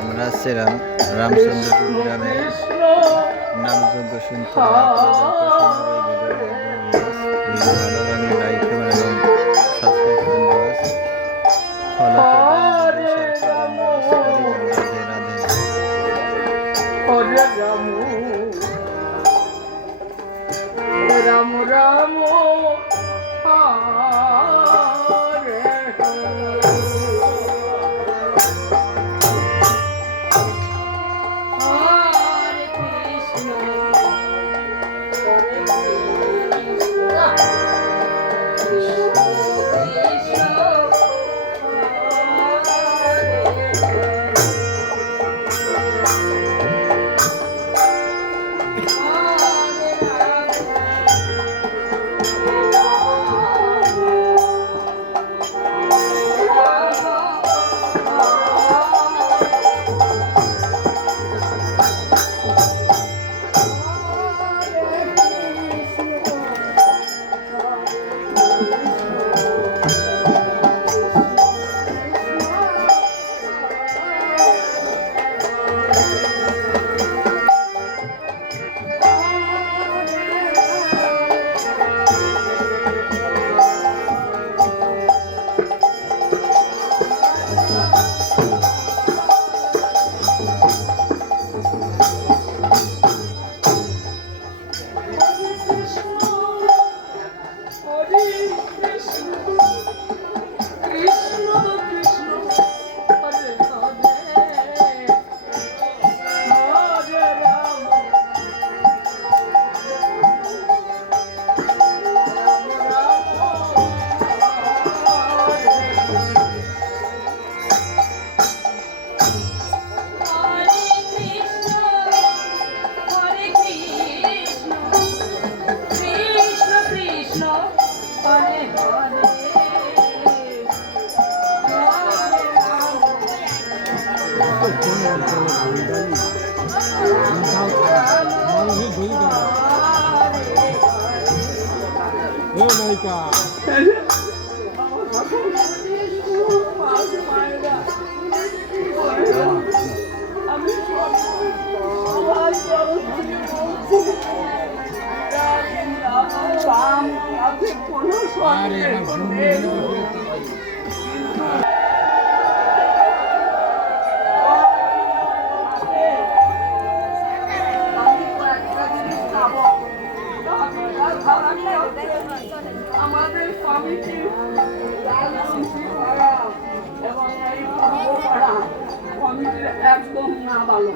আমরা ছিলাম রামচন্দ্রপুর গ্রামে নামযজ্ঞ শুনতে ভালো লাগলে লাইক করবেন এবং Ram Ram Ram 你的幸福。Oh my god. আমাদের স্বামীজি এবং একদম না ভালো।